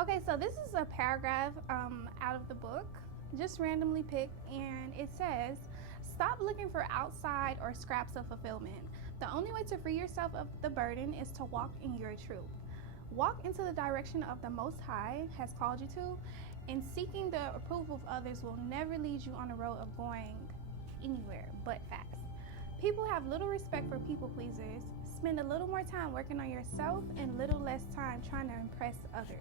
Okay, so this is a paragraph out of the book, just randomly picked, and it says, "Stop looking for outside or scraps of fulfillment. The only way to free yourself of the burden is to walk in your truth. Walk into the direction of the Most High has called you to, and seeking the approval of others will never lead you on the road of going anywhere but fast. People have little respect for people pleasers. Spend a little more time working on yourself and little less time trying to impress others."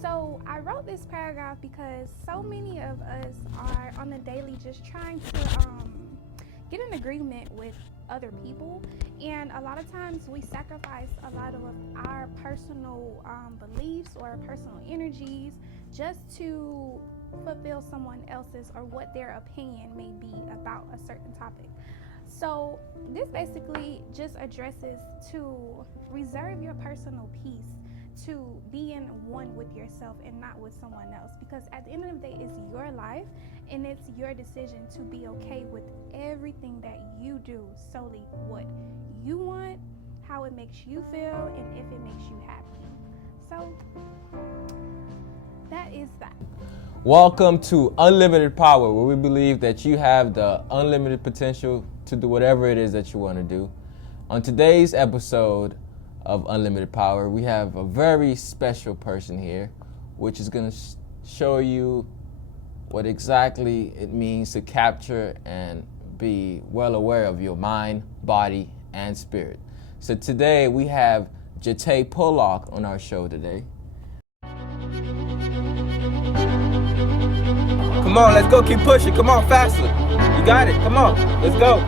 So I wrote this paragraph because so many of us are on the daily just trying to get in agreement with other people, and a lot of times we sacrifice a lot of our personal beliefs or personal energies just to fulfill someone else's or what their opinion may be about a certain topic. So this basically just addresses to reserve your personal peace, to be in one with yourself and not with someone else, because at the end of the day, it's your life and it's your decision to be okay with everything that you do, solely what you want, how it makes you feel, and if it makes you happy. So that is that. Welcome to Unlimited Power, where we believe that you have the unlimited potential to do whatever it is that you want to do. On today's episode of Unlimited Power, we have a very special person here, which is going to show you what exactly it means to capture and be well aware of your mind, body, and spirit. So today we have Jatai Pollock on our show today. Come on, let's go, keep pushing. Come on, faster. You got it. Come on, let's go.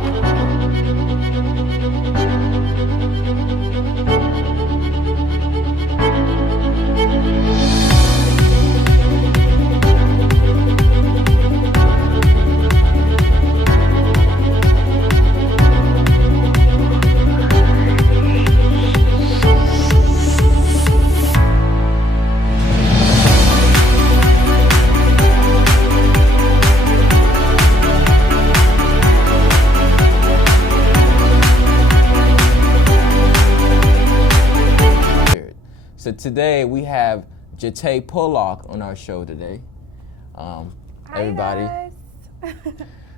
So today we have Jatai Pollock on our show today. Hi, everybody. guys.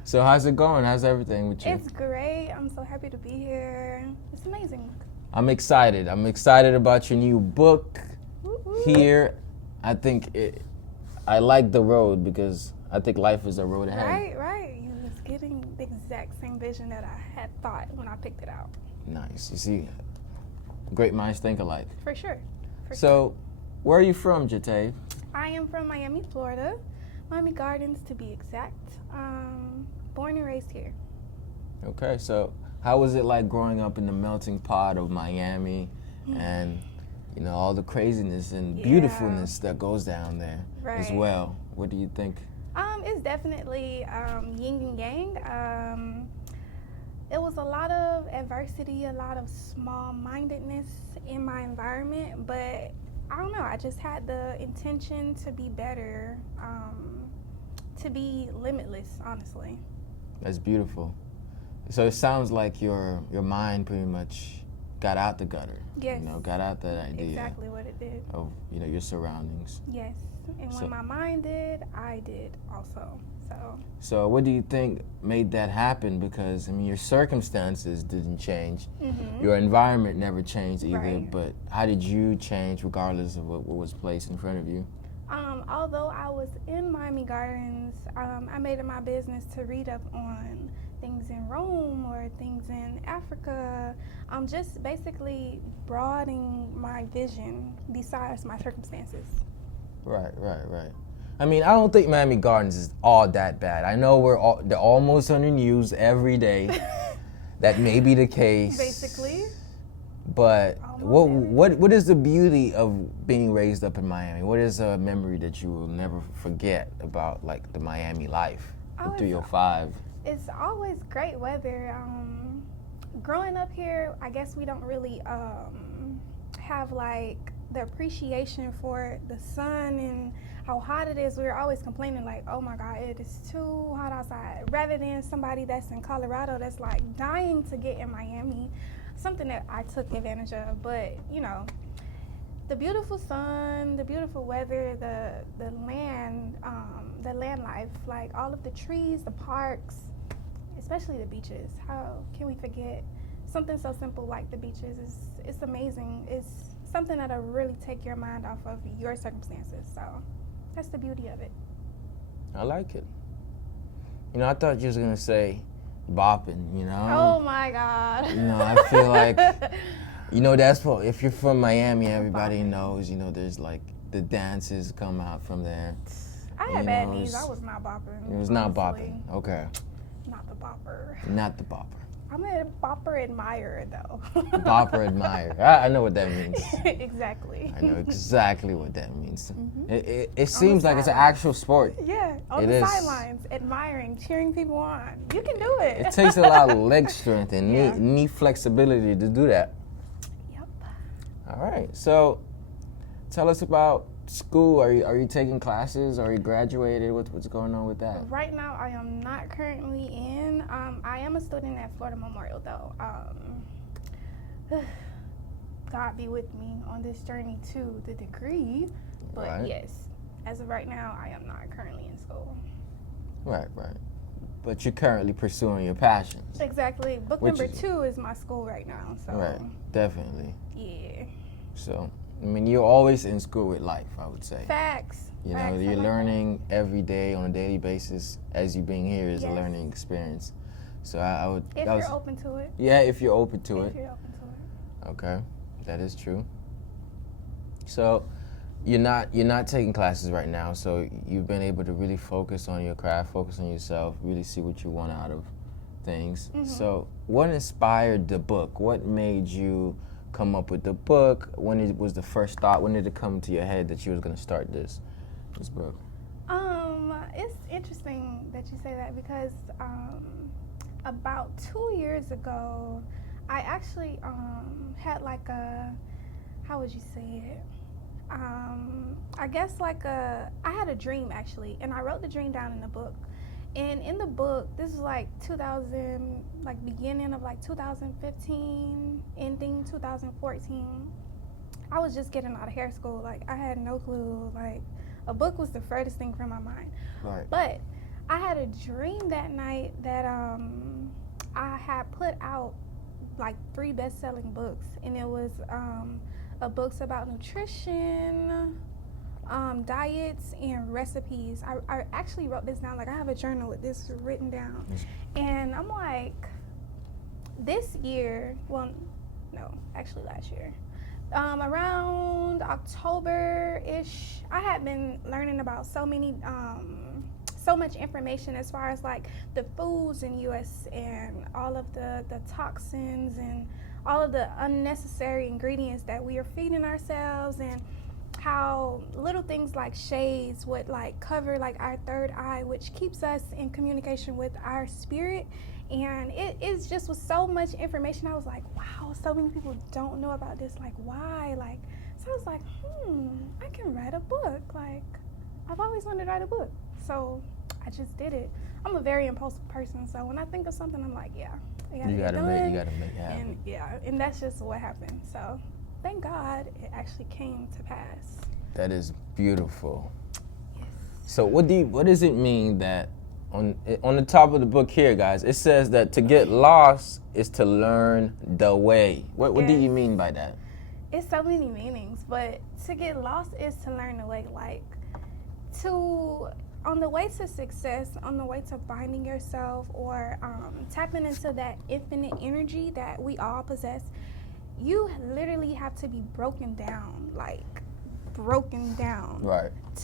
So how's it going? How's everything with you? It's great. I'm so happy to be here. It's amazing. I'm excited. I'm excited about your new book Woo-hoo. here. I like the road because I think life is a road ahead. Right. You was getting the exact same vision that I had thought when I picked it out. Nice. You see, great minds think alike. For sure. So, where are you from, Jatai? I am from Miami, Florida. Miami Gardens, to be exact. Born and raised here. Okay, so how was it like growing up in the melting pot of Miami and, you know, all the craziness and beautifulness that goes down there as well? What do you think? It's definitely yin and yang. It was a lot of adversity, a lot of small-mindedness in my environment, but I don't know, I just had the intention to be better, to be limitless, honestly. That's beautiful. So it sounds like your mind pretty much got out the gutter. Yes. You know, got out that idea. Exactly what it did. Of, you know, your surroundings. Yes. And when my mind did, I did also. So what do you think made that happen? Because, I mean, your circumstances didn't change. Mm-hmm. Your environment never changed either. Right. But how did you change regardless of what was placed in front of you? Although I was in Miami Gardens, I made it my business to read up on things in Rome or things in Africa. Just basically broadening my vision besides my circumstances. Right. I mean, I don't think Miami Gardens is all that bad. I know they're almost on the news every day. That may be the case. Basically. But what is the beauty of being raised up in Miami? What is a memory that you will never forget about, like, the Miami life, the 305? It's always great weather. Growing up here, I guess we don't really have, like, the appreciation for the sun and how hot it is. We're always complaining like, oh my God, it is too hot outside, rather than somebody that's in Colorado that's like dying to get in Miami, something that I took advantage of. But, you know, The beautiful sun, the beautiful weather, the land life, like all of the trees, the parks, especially the beaches. How can we forget something so simple like the beaches? It's amazing. It's something that'll really take your mind off of your circumstances. So that's the beauty of it. I like it. You know, I thought you was gonna say bopping, you know? Oh my God. You know, I feel like, you know, that's what, if you're from Miami, everybody knows, you know, there's like the dances come out from there. I had bad knees. I was not bopping. It was not honestly. bopping. Okay. Not the bopper. Not the bopper. I'm a bopper admirer, though. Bopper admirer. I know what that means. Exactly. I know exactly what that means. Mhm. It seems like it's an actual sport. Yeah, on It the is. sidelines, admiring, cheering people on. You can do it. It takes a lot of leg strength and Yeah. knee flexibility to do that. Yep. All right. So, tell us about school. Are you taking classes? Are you graduated? What's going on with that? Right now, I am not currently in. I am a student at Florida Memorial, though. God be with me on this journey to the degree. But Right. yes, as of right now, I am not currently in school. Right. But you're currently pursuing your passions. Exactly. Book Which number is- 2 is my school right now. So Right. Definitely. yeah. So, I mean, you're always in school with life, I would say. Facts. You know, Facts, I you're like that. learning every day on a daily basis. As you being here is a Yes. learning experience. So I would. If that you're was- open to it. Yeah, if you're open to If it. you're open to it. Okay, that is true. So you're not taking classes right now. So you've been able to really focus on your craft, focus on yourself, really see what you want out of things. Mhm. So what inspired the book? What made you come up with the book? When it was the first thought? When did it come to your head that you was gonna start this book? It's interesting that you say that because about 2 years ago, I actually had like a, how would you say it? I guess like I had a dream actually, and I wrote the dream down in the book. And in the book, this is like 2000, like beginning of like 2015, ending 2014. I was just getting out of hair school. Like I had no clue. Like a book was the furthest thing from my mind. Right. But I had a dream that night that I had put out like 3 best-selling books, and it was books about nutrition, diets, and recipes. I actually wrote this down. Like I have a journal with this written down, and I'm like, this year, well, no, actually last year, around October-ish, I had been learning about so much information as far as like the foods in US and all of the toxins and all of the unnecessary ingredients that we are feeding ourselves, and how little things like shades would like cover like our third eye, which keeps us in communication with our spirit. And it is just with so much information, I was like, wow, so many people don't know about this. Like, why? Like, so I was like, I can write a book. Like, I've always wanted to write a book. So I just did it. I'm a very impulsive person, so when I think of something, I'm like, yeah, You gotta make it happen. And yeah, and that's just what happened. So thank God it actually came to pass. That is beautiful. Yes. So what does it mean that on the top of the book here, guys, it says that to get lost is to learn the way. What do you mean by that? It's so many meanings, but to get lost is to learn the way, like on the way to success, on the way to finding yourself, or tapping into that infinite energy that we all possess. You literally have to be broken down, Right.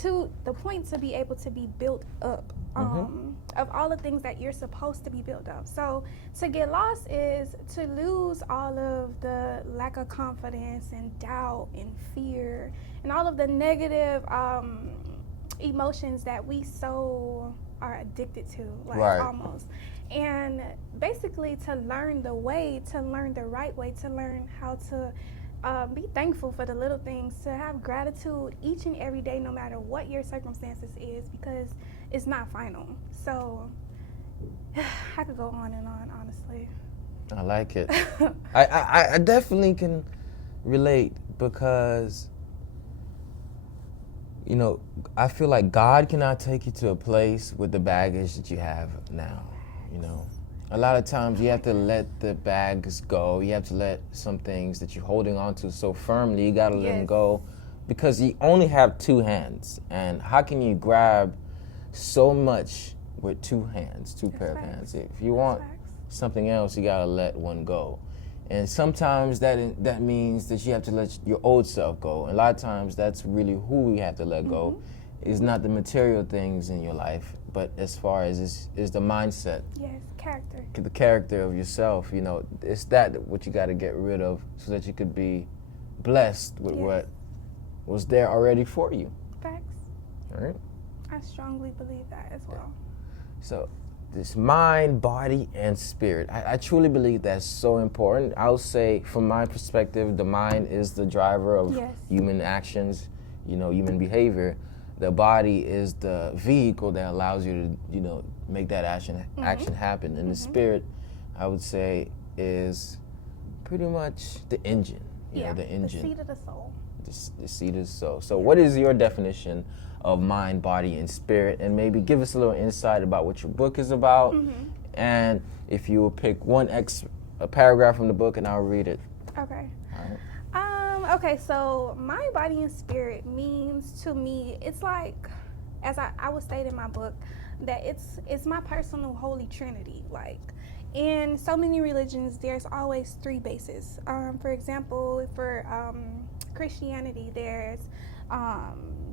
to the point to be able to be built up of all the things that you're supposed to be built up. So to get lost is to lose all of the lack of confidence and doubt and fear and all of the negative emotions that we so are addicted to, like Right. almost. And basically to learn the way, to learn the right way, to learn how to be thankful for the little things, to have gratitude each and every day, no matter what your circumstances is, because it's not final. So I could go on and on, honestly. I like it. I definitely can relate, because you know, I feel like God cannot take you to a place with the baggage that you have now, you know. A lot of times you have to let the bags go. You have to let some things that you're holding on to so firmly, you gotta let them go, because you only have two hands. And how can you grab so much with two hands, two pair of hands? If you want something else, you gotta let one go. And sometimes that means that you have to let your old self go. And a lot of times that's really who you have to let go. It's not the material things in your life, but as far as is the mindset. Yes, character. The character of yourself, you know, it's that what you got to get rid of so that you could be blessed with what was there already for you. Facts. All right? I strongly believe that as well. So this mind, body, and spirit. I truly believe that's so important. I'll say, from my perspective, the mind is the driver of human actions, you know, human behavior. The body is the vehicle that allows you to, you know, make that action happen. And the spirit, I would say, is pretty much the engine. You know, the engine. The seat of the soul. The seat of the soul. So what is your definition of mind, body, and spirit? And maybe give us a little insight about what your book is about. And if you will pick a paragraph from the book, and I'll read it. Okay. All right. Okay, so mind, body, and spirit means to me, it's like, as I would state in my book, that it's my personal holy trinity. Like, in so many religions, there's always three bases. For example, for Christianity, there's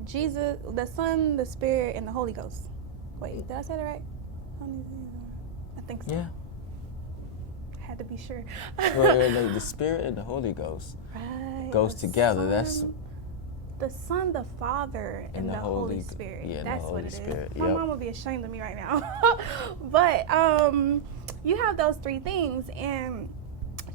Jesus, the Son, the Spirit, and the Holy Ghost. Wait, did I say that right? I think so. Yeah. Had to be sure. Well, the Spirit and the Holy Ghost goes together. Son, that's the Son, the Father, and the Holy Spirit. Yeah, that's the Holy what it Spirit. is. My mom would be ashamed of me right now. But you have those three things, and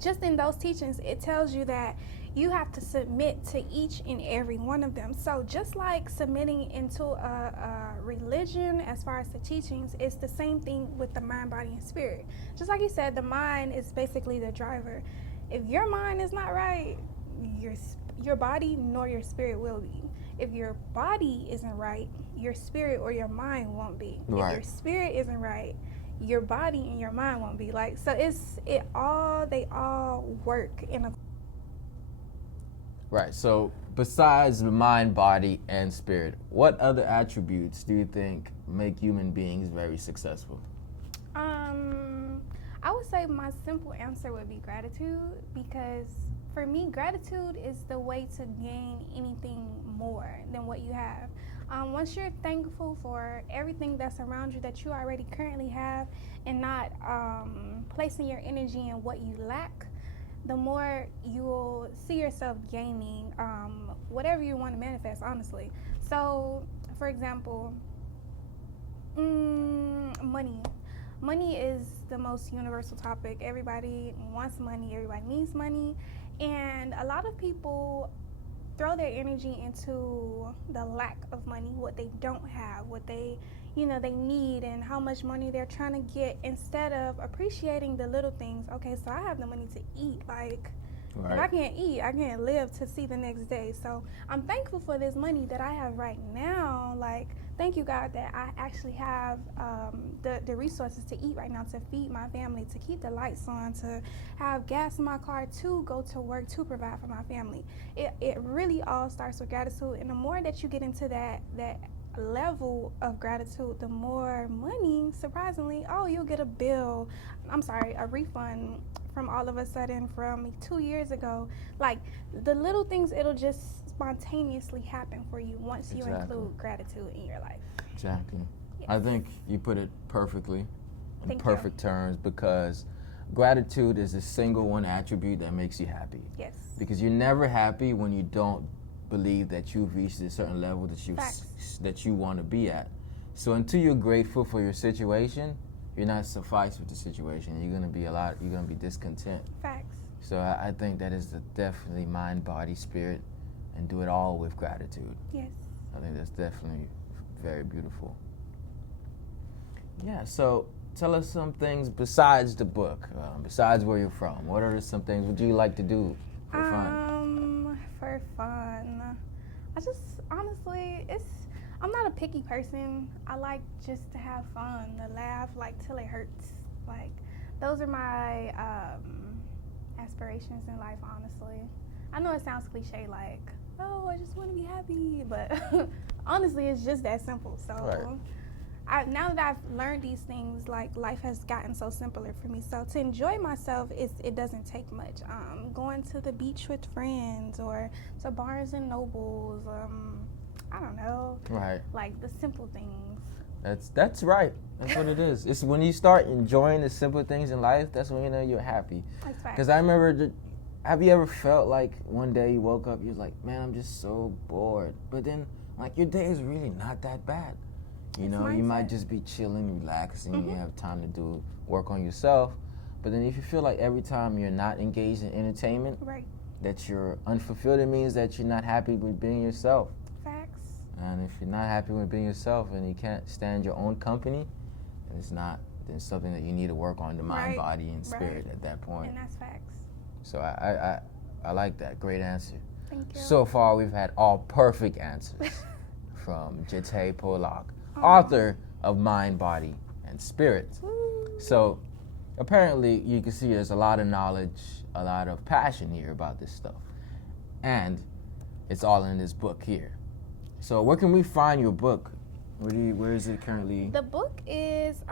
just in those teachings, it tells you that you have to submit to each and every one of them. So just like submitting into a religion as far as the teachings, it's the same thing with the mind, body, and spirit. Just like you said, the mind is basically the driver. If your mind is not right, your body nor your spirit will be. If your body isn't right, your spirit or your mind won't be. If your spirit isn't right, your body and your mind won't be. Like, so they all work in a. Right. So besides the mind, body, and spirit, what other attributes do you think make human beings very successful? I would say my simple answer would be gratitude, because for me, gratitude is the way to gain anything more than what you have. Once you're thankful for everything that's around you that you already currently have, and not placing your energy in what you lack, the more you will see yourself gaining whatever you want to manifest, honestly. So, for example, money. Money is the most universal topic. Everybody wants money, everybody needs money, and a lot of people throw their energy into the lack of money, what they don't have, what they need, and how much money they're trying to get, instead of appreciating the little things. Okay, so I have the money to eat. Like, if I can't eat, I can't live to see the next day. So I'm thankful for this money that I have right now. Like, thank you, God, that I actually have the resources to eat right now, to feed my family, to keep the lights on, to have gas in my car, to go to work, to provide for my family. It really all starts with gratitude. And the more that you get into that level of gratitude, the more money, surprisingly, you'll get a refund from all of a sudden from 2 years ago. Like, the little things, it'll just spontaneously happen for you once you include gratitude in your life. Exactly. Yes. I think you put it perfectly, in perfect terms, because gratitude is the single one attribute that makes you happy. Yes. Because you're never happy when you don't believe that you've reached a certain level that you want to be at. So until you're grateful for your situation, you're not sufficed with the situation. You're gonna be discontent. Facts. So I think that is definitely mind, body, spirit, and do it all with gratitude. Yes. I think that's definitely very beautiful. Yeah, so tell us some things besides the book, besides where you're from. What are some things would you like to do for fun? For fun. I just honestly, I'm not a picky person. I like just to have fun, to laugh like till it hurts. Like those are my aspirations in life. Honestly, I know it sounds cliche, like oh, I just want to be happy, but honestly, it's just that simple. So. Right. Now that I've learned these things, like life has gotten so simpler for me. So to enjoy myself, it doesn't take much. Going to the beach with friends or to Barnes and Nobles. I don't know. Right. Like the simple things. That's right. That's what it is. It's when you start enjoying the simple things in life, that's when you know you're happy. That's right. Because I remember, have you ever felt like one day you woke up, you're like, man, I'm just so bored. But then, like, your day is really not that bad. You know, you might just be chilling, relaxing, you have time to do work on yourself. But then if you feel like every time you're not engaged in entertainment, right, that you're unfulfilled, it means that you're not happy with being yourself. Facts. And if you're not happy with being yourself and you can't stand your own company, then it's something that you need to work on, the mind, body, and spirit at that point. And that's facts. So I like that. Great answer. Thank you. So far, we've had all perfect answers from Jatai Pollock, author of Mind, Body, and Spirit. Woo. So apparently you can see there's a lot of knowledge, a lot of passion here about this stuff. And it's all in this book here. So where can we find your book? Where is it currently? The book is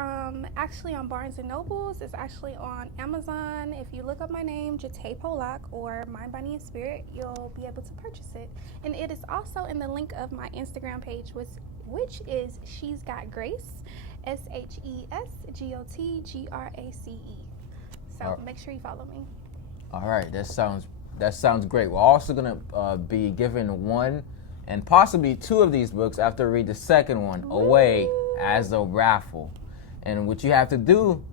actually on Barnes and Nobles. It's actually on Amazon. If you look up my name, Jatai Pollock, or Mind, Body, and Spirit, you'll be able to purchase it. And it is also in the link of my Instagram page, which is She's Got Grace, SHESGOTGRACE. So make sure you follow me. All right, that sounds great. We're also gonna be giving one and possibly two of these books after we read the second one away as a raffle. And what you have to do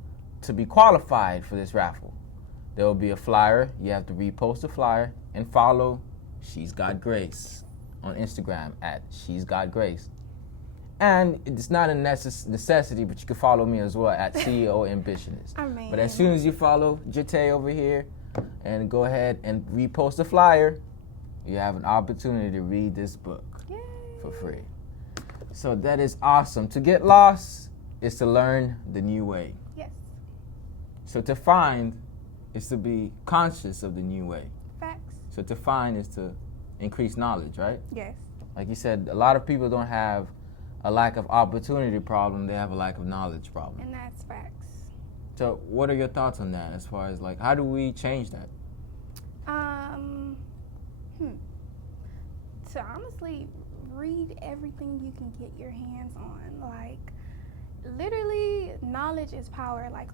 to be qualified for this raffle, there will be a flyer. You have to repost the flyer and follow She's Got Grace on Instagram at She's Got Grace. And it's not a necessity, but you can follow me as well at CEO Ambitionist. But as soon as you follow Jatai over here and go ahead and repost the flyer, you have an opportunity to read this book for free. So that is awesome. To get lost is to learn the new way. Yes. So to find is to be conscious of the new way. Facts. So to find is to increase knowledge, right? Yes. Like you said, a lot of people don't have a lack of opportunity problem, they have a lack of knowledge problem. And that's facts. So what are your thoughts on that as far as like, how do we change that? To honestly read everything you can get your hands on. Like, literally, knowledge is power. Like,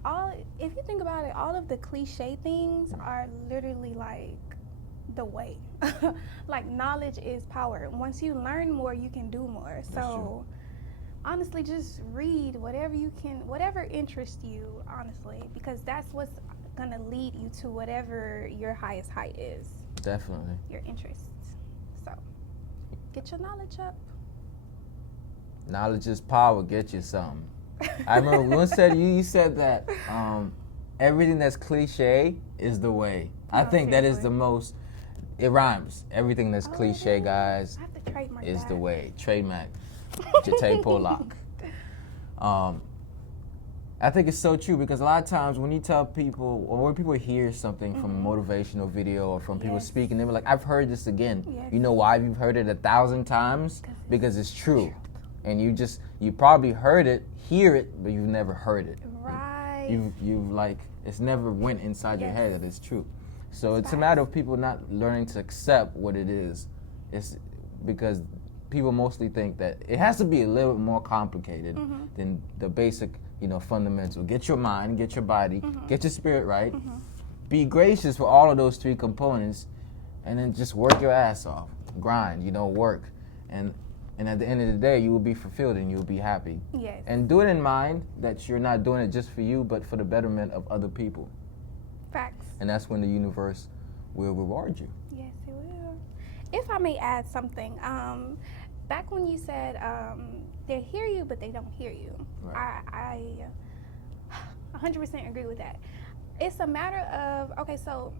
if you think about it, all of the cliche things are literally like the way. Like, knowledge is power. Once you learn more, you can do more. So honestly, just read whatever you can, whatever interests you, honestly, because that's what's gonna lead you to whatever your highest height is. Definitely. Your interests. So get your knowledge up. Knowledge is power. Get you something. I remember once you said that everything that's cliche is the way. I think that is the most. It rhymes. Everything that's cliche, guys, I have to trademark is that. the way. Trademark. Jatai Pollock. I think it's so true because a lot of times when you tell people or when people hear something from a motivational video or from people speaking, they're like, I've heard this again. Yes. You know why you've heard it 1,000 times? Because it's true. And you probably hear it, but you've never heard it. Right. You've like, it's never went inside your head that it's true. So it's a matter of people not learning to accept what it is. It's because people mostly think that it has to be a little bit more complicated than the basic, fundamental. Get your mind, get your body, get your spirit right. Be gracious for all of those three components, and then just work your ass off. Grind, work. And at the end of the day, you will be fulfilled and you will be happy. Yes. And do it in mind that you're not doing it just for you, but for the betterment of other people. Facts. And that's when the universe will reward you. Yes, it will. If I may add something, back when you said they hear you, but they don't hear you, Right. I 100% agree with that. It's a matter of, okay, so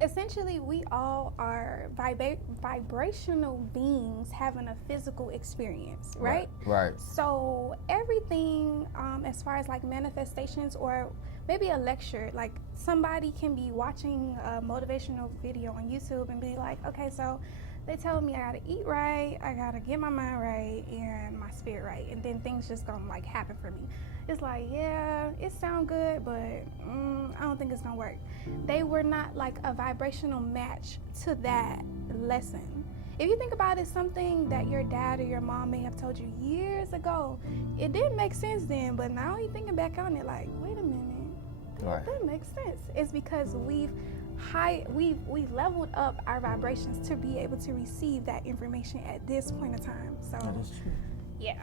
Essentially, we all are vibrational beings having a physical experience, right? Right. So everything, as far as like manifestations or maybe a lecture, like somebody can be watching a motivational video on YouTube and be like, okay, so they tell me I gotta eat right, I gotta get my mind right and my spirit right, and then things just gonna like happen for me. It's like, yeah, it sounds good, but I don't think it's gonna work. They were not like a vibrational match to that lesson. If you think about it, something that your dad or your mom may have told you years ago, it didn't make sense then, but now you're thinking back on it like, wait a minute, that makes sense. It's because we've leveled up our vibrations to be able to receive that information at this point in time. So That is true. yeah,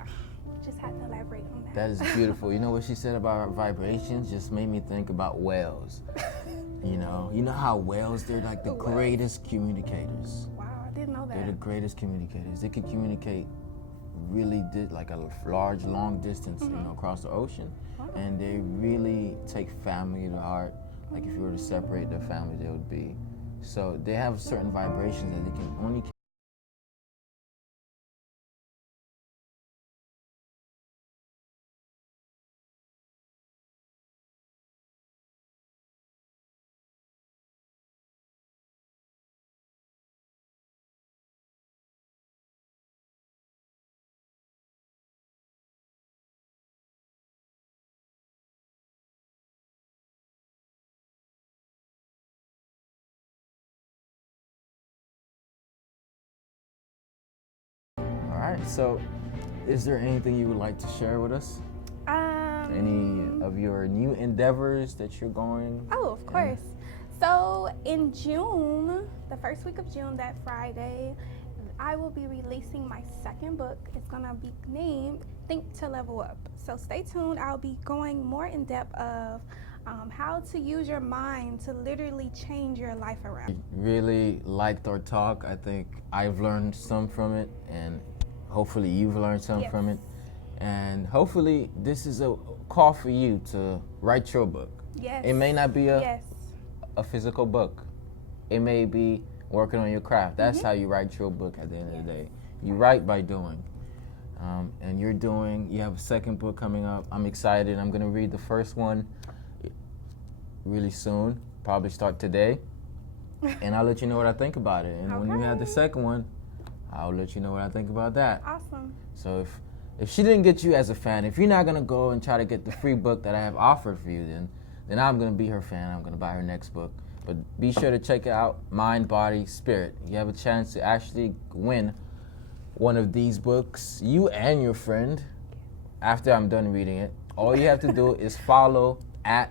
just had to elaborate on that. That is beautiful. You know what she said about our vibrations just made me think about whales. You know how whales, they're like the greatest communicators. Wow, I didn't know that. They're the greatest communicators. They can communicate really like a large, long distance, across the ocean. Wow. And they really take family to heart. Like if you were to separate their family, they would be. So they have certain vibrations that they can only. All right. So, is there anything you would like to share with us? Any of your new endeavors that you're going? Oh, of course. So in June, the first week of June, that Friday, I will be releasing my second book. It's gonna be named Think to Level Up. So stay tuned. I'll be going more in depth of how to use your mind to literally change your life around. Really liked our talk. I think I've learned some from it, and hopefully you've learned some from it. And hopefully this is a call for you to write your book. Yes. It may not be Yes. a physical book. It may be working on your craft. That's how you write your book at the end of the day. You write by doing. And you have a second book coming up. I'm excited. I'm going to read the first one really soon, probably start today. And I'll let you know what I think about it. And when you have the second one, I'll let you know what I think about that. Awesome. So if she didn't get you as a fan, if you're not going to go and try to get the free book that I have offered for you, then I'm going to be her fan. I'm going to buy her next book. But be sure to check it out, Mind, Body, Spirit. You have a chance to actually win one of these books, you and your friend, after I'm done reading it. All you have to do is follow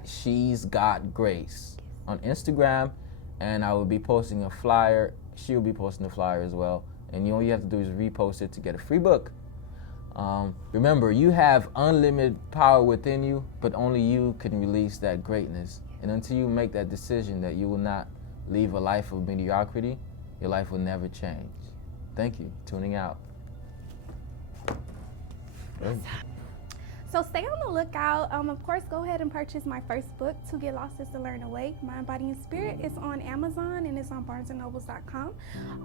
@She's Got Grace on Instagram, and I will be posting a flyer. She will be posting a flyer as well. And all you have to do is repost it to get a free book. Remember, you have unlimited power within you, but only you can release that greatness. And until you make that decision that you will not live a life of mediocrity, your life will never change. Thank you for tuning out. Good. So stay on the lookout. Of course, go ahead and purchase my first book, To Get Lost is to Learn Awake, Mind, Body, and Spirit. It's on Amazon and it's on barnesandnobles.com.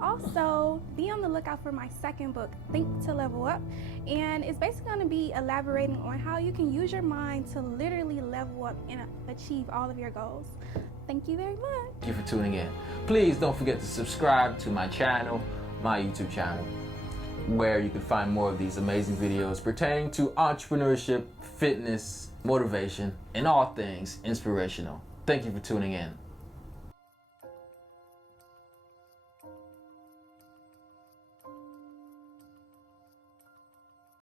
Also, be on the lookout for my second book, Think to Level Up. And it's basically going to be elaborating on how you can use your mind to literally level up and achieve all of your goals. Thank you very much. Thank you for tuning in. Please don't forget to subscribe to my channel, my YouTube channel, where you can find more of these amazing videos pertaining to entrepreneurship, fitness, motivation, and all things inspirational. Thank you for tuning in.